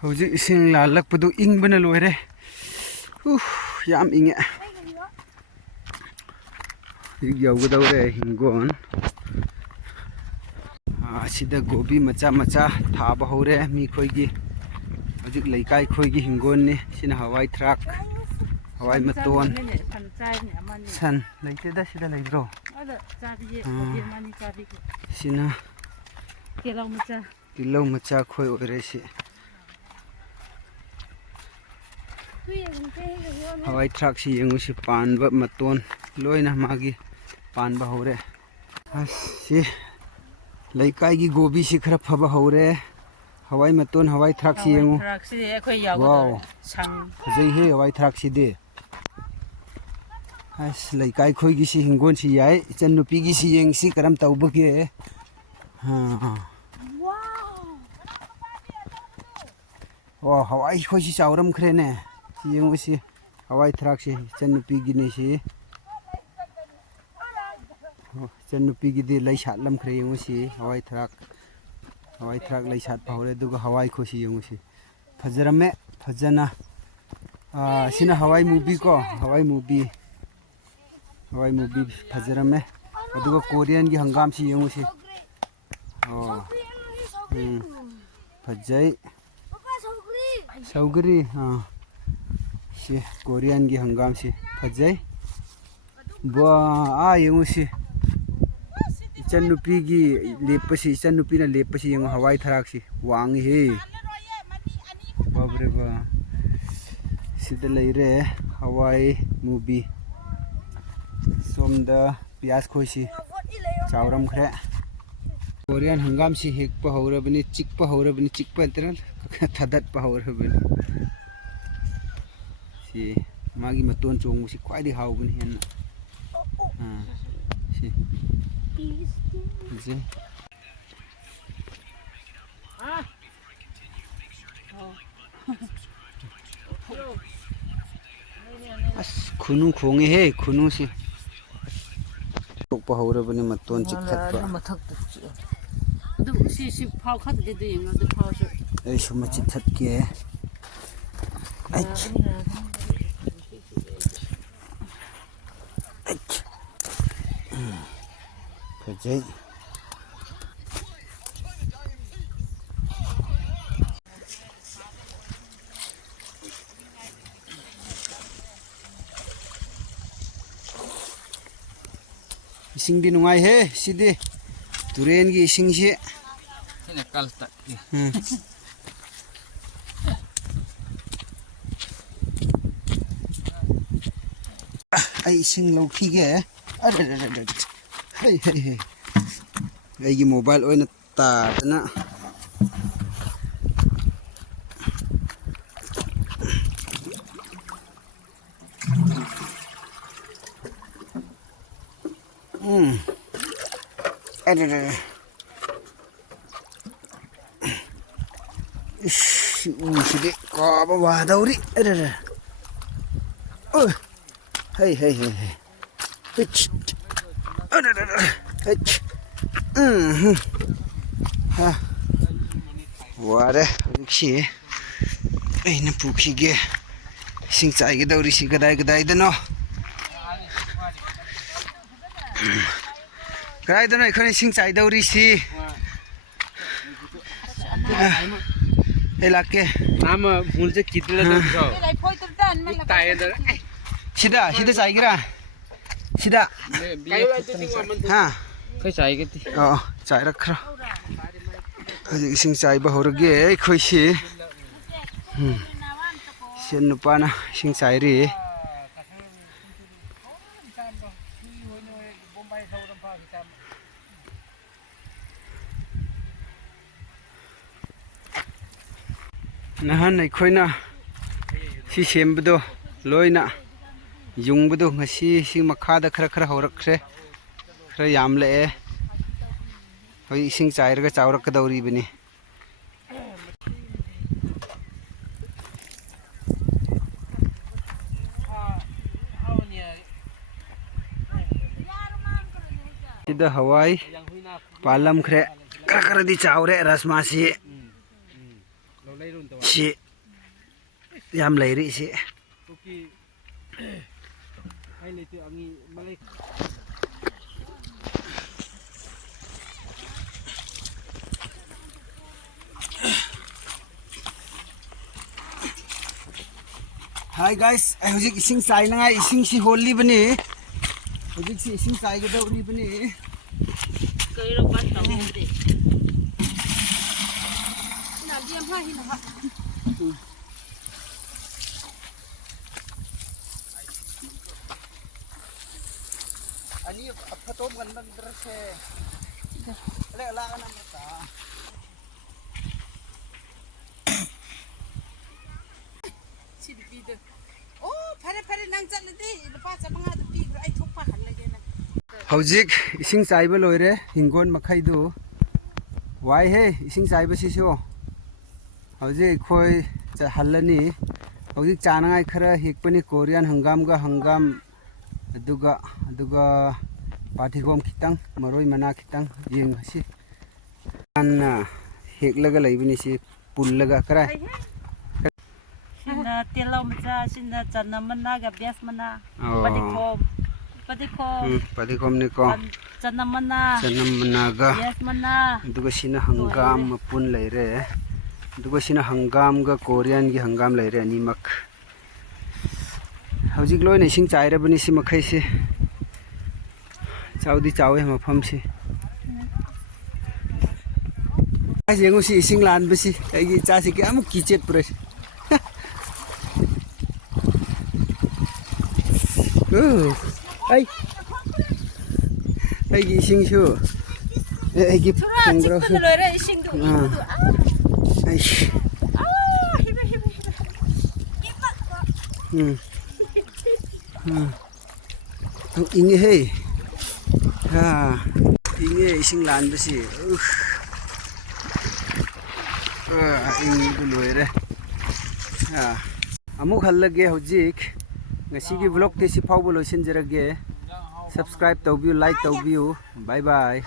ꯍꯧꯖꯤꯛ ꯏꯁꯤꯡ ꯂꯥꯜꯂꯛꯄꯗꯨ ꯏꯪꯕꯅ ꯂꯣꯏꯔꯦ ꯌꯥꯝ ꯏꯪꯉꯦ ꯍꯧꯖꯤꯛ ꯌꯧꯒꯗꯧꯔꯦ ꯍꯤꯡꯒꯣꯜ ꯑꯁꯤꯗ ꯒꯣꯕꯤ ꯃꯆꯥ ꯃꯆꯥ ꯊꯥꯕ ꯍꯧꯔꯦ ꯃꯤꯈꯣꯏꯒꯤ ꯍꯧꯖꯤꯛ ꯂꯩꯀꯥꯏ ꯈꯣꯏꯒꯤ ꯍꯤꯡꯒꯣꯜꯅꯤ ꯁꯤꯅ ꯍꯋꯥꯏ ꯊꯔꯥꯛ ꯍꯋꯥꯏ ꯃꯇꯣꯟ ꯁꯟ ꯂꯩꯇꯦꯗ ꯁꯤꯗ ꯂꯩꯕ꯭ꯔꯣ ꯁꯤꯅ ꯇꯤꯜꯍꯧ ꯃꯆꯥ ꯈꯣꯏ ꯑꯣꯏꯔꯦ ꯁꯤ ꯍꯋꯥꯏ ꯊꯔꯥꯛꯁꯤ ꯌꯦꯡꯉꯨꯁꯤ ꯄꯥꯟꯕ ꯃꯇꯣꯟ ꯂꯣꯏꯅ ꯃꯥꯒꯤ ꯄꯥꯟꯕ ꯍꯧꯔꯦ ꯁꯤ ꯂꯩꯀꯥꯏꯒꯤ ꯒꯣꯕꯤꯁꯤ ꯈꯔ ꯐꯕ ꯍꯧꯔꯦ ꯍꯋꯥꯏ ꯃꯇꯣꯟ ꯍꯋꯥꯏ ꯊꯔꯥꯛꯁꯤ ꯌꯦꯡꯉꯨ ꯋꯥꯎ ꯐꯖꯩꯍꯦ ꯍꯋꯥꯏ ꯊꯔꯥꯛꯁꯤꯗꯤ ꯑꯁ ꯂꯩꯀꯥꯏ ꯈꯣꯏꯒꯤꯁꯤ ꯍꯤꯡꯒꯣꯜꯁꯤ ꯌꯥꯏ ꯏꯆꯟ ꯅꯨꯄꯤꯒꯤꯁꯤ ꯌꯦꯡꯁꯤ ꯀꯔꯝ ꯇꯧꯕꯒꯦ ꯑꯣ ꯍꯋꯥꯏ ꯈꯣꯏꯁꯤ ꯆꯥꯎꯔꯝꯈ꯭ꯔꯦꯅꯦ ꯁꯤ ꯌꯦꯡꯉꯨꯁꯤ ꯍꯋꯥꯏ ꯊꯔꯥꯛꯁꯤ ꯏꯆꯟ ꯅꯨꯄꯤꯒꯤꯅꯤ ꯁꯤ ꯏꯆꯟ ꯅꯨꯄꯤꯒꯤꯗꯤ ꯂꯩ ꯁꯥꯠꯂꯝꯈ꯭ꯔꯦ ꯌꯦꯡꯉꯨꯁꯤ ꯍꯋꯥꯏ ꯊꯔꯥꯛ ꯂꯩ ꯁꯥꯠꯄ ꯍꯧꯔꯦ ꯑꯗꯨꯒ ꯍꯋꯥꯏ ꯈꯣꯏꯁꯤ ꯌꯦꯡꯉꯨꯁꯤ ꯐꯖꯔꯝꯃꯦ ꯐꯖꯅ ꯁꯤꯅ ꯍꯋꯥꯏ ꯃꯨꯕꯤꯀꯣ ꯍꯋꯥꯏ ꯃꯨꯕꯤ ꯐꯖꯔꯝꯃꯦ ꯑꯗꯨꯒ ꯀꯣꯔꯤꯌꯟꯒꯤ ꯍꯪꯒꯥꯝꯁꯤ ꯌꯦꯡꯉꯨꯁꯤ ꯐꯖꯩ ꯁꯧꯒꯔꯤ ꯁꯤ ꯀꯣꯔꯤꯌꯟꯒꯤ ꯍꯪꯒꯥꯝꯁꯤ ꯐꯖꯩ ꯌꯦꯡꯉꯨꯁꯤ ꯏꯆꯟꯅꯨꯄꯤꯒꯤ ꯂꯦꯞꯄꯁꯤ ꯏꯆꯟꯅꯨꯄꯤꯅ ꯂꯦꯞꯄꯁꯤ ꯌꯦꯡꯉꯨ ꯍꯋꯥꯏ ꯊꯔꯥꯛꯁꯤ ꯋꯥꯡꯉꯤꯍꯦ ꯕꯥꯕ꯭ꯔꯦ ꯕꯥ ꯁꯤꯗ ꯂꯩꯔꯦ ꯍꯋꯥꯏ ꯃꯨꯕꯤ ꯁꯣꯝꯗ ꯄꯤꯌꯥꯁ ꯈꯣꯏꯁꯤ ꯆꯥꯎꯔꯝꯈ꯭ꯔꯦ ꯀꯣꯔꯤꯌꯟ ꯍꯪꯒꯥꯝꯁꯤ ꯍꯦꯛꯄ ꯍꯧꯔꯕꯅꯤ ꯆꯤꯛꯄ ꯍꯧꯔꯕꯅꯤ ꯆꯤꯛꯄ ꯅꯠꯇꯅ ꯊꯥꯗꯠꯄ ꯍꯧꯔꯕꯅꯤ ꯁꯤ ꯃꯥꯒꯤ ꯃꯇꯣꯟ ꯆꯣꯡꯕꯁꯤ ꯈ꯭ꯋꯥꯏꯗꯒꯤ ꯍꯥꯎꯕꯅꯤ ꯍꯦꯟꯅ ꯁꯤ ꯐꯖꯩ ꯑꯁ ꯈꯨꯅꯨ ꯈꯣꯡꯉꯦꯍꯦ ꯈꯨꯅꯨꯁꯤ ꯊꯣꯛꯄ ꯍꯧꯔꯕꯅꯤ ꯃꯇꯣꯟ ꯆꯤꯛꯊꯠꯄ ꯑꯩꯁꯨ ꯃꯆꯤꯠ ꯊꯠꯀꯦ ꯐꯖꯩ ꯏꯁꯤꯡꯗꯤ ꯅꯨꯡꯉꯥꯏꯍꯦ ꯁꯤꯗꯤ ꯇꯨꯔꯦꯟꯒꯤ ꯏꯁꯤꯡꯁꯤ ꯑꯩ ꯏꯁꯤꯡ ꯂꯧꯈꯤꯒꯦ ꯑꯩꯒꯤ ꯃꯣꯕꯥꯏꯜ ꯑꯣꯏꯅ ꯇꯥꯗꯅ ꯎꯁꯤꯗꯤ ꯀꯥꯕ ꯋꯥꯗꯧꯔꯤ ꯋꯥꯔꯦ ꯍꯧꯖꯤꯛꯁꯤ ꯑꯩꯅ ꯄꯨꯈꯤꯒꯦ ꯏꯁꯤꯡ ꯆꯥꯏꯒꯗꯧꯔꯤꯁꯤ ꯀꯗꯥꯏꯗꯅꯣ ꯀꯗꯥꯏꯗꯅꯣ ꯑꯩꯈꯣꯏꯅ ꯏꯁꯤꯡ ꯆꯥꯏꯗꯧꯔꯤꯁꯤ ꯑꯩ ꯂꯥꯛꯀꯦ ꯁꯤꯗ ꯆꯥꯏꯒꯦꯔꯥ ꯁꯤꯗ ꯆꯥꯏꯔꯛꯈ꯭ꯔꯣ ꯍꯧꯖꯤꯛ ꯏꯁꯤꯡ ꯆꯥꯏꯕ ꯍꯧꯔꯒꯦ ꯑꯩꯈꯣꯏꯁꯤ ꯏꯆꯟ ꯅꯨꯄꯥꯅ ꯏꯁꯤꯡ ꯆꯥꯏꯔꯤ ꯅꯍꯥꯟ ꯑꯩꯈꯣꯏꯅ ꯁꯤ ꯁꯦꯝꯕꯗꯣ ꯂꯣꯏꯅ ꯌꯨꯡꯕꯗꯣ ꯉꯁꯤ ꯁꯤ ꯃꯈꯥꯗ ꯈꯔ ꯍꯧꯔꯛꯈ꯭ꯔꯦ ꯈꯔ ꯌꯥꯝꯂꯛꯑꯦ ꯍꯧꯖꯤꯛ ꯏꯁꯤꯡ ꯆꯥꯏꯔꯒ ꯆꯥꯎꯔꯛꯀꯗꯧꯔꯤꯕꯅꯤ ꯁꯤꯗ ꯍꯋꯥꯏ ꯄꯥꯜꯂꯝꯈ꯭ꯔꯦ ꯈꯔꯗꯤ ꯆꯥꯎꯔꯦ ꯔꯥꯁꯃꯥꯁꯤ ꯁꯤ ꯌꯥꯝ ꯂꯩꯔꯤ ꯁꯤ Hi guys, ai hojik ising sai na ngai ising si holli bani hojik si ising sai ga dawri bani Kairo ban taw de na diam ha hin ha ani photom gan ban drase le ala kana mata Hojik ising chaiba loire hingon makhaidu wai he ising chaiba siso hojik khoi cha hallani hojik chanangai khara hekpani Korean hangam aduga pathigom khitang maroi mana khitang yeng hasi anna heklaga laibini si pullaga kara Sina telaw macha sina chana mana ga bias mana Padikom ni ko chana mana ga bias mana aduga sina hangam mapun laire aduga sina hangam ga Korean gi hangam laire animak hojik loina ising chaira bani si makhai si chaudi chawe mafam si ai jengu si ising lan basi ai gi cha si ki amuk kichet pura ai gi ising shu ai gi chura chik lore ising du ai hiba inge hey ha inge ising lan basi inge du loire ha amuk hallage hojik ngasigi vlog te si phawbo loisin jarage subscribe tawbiu like tawbiu bye bye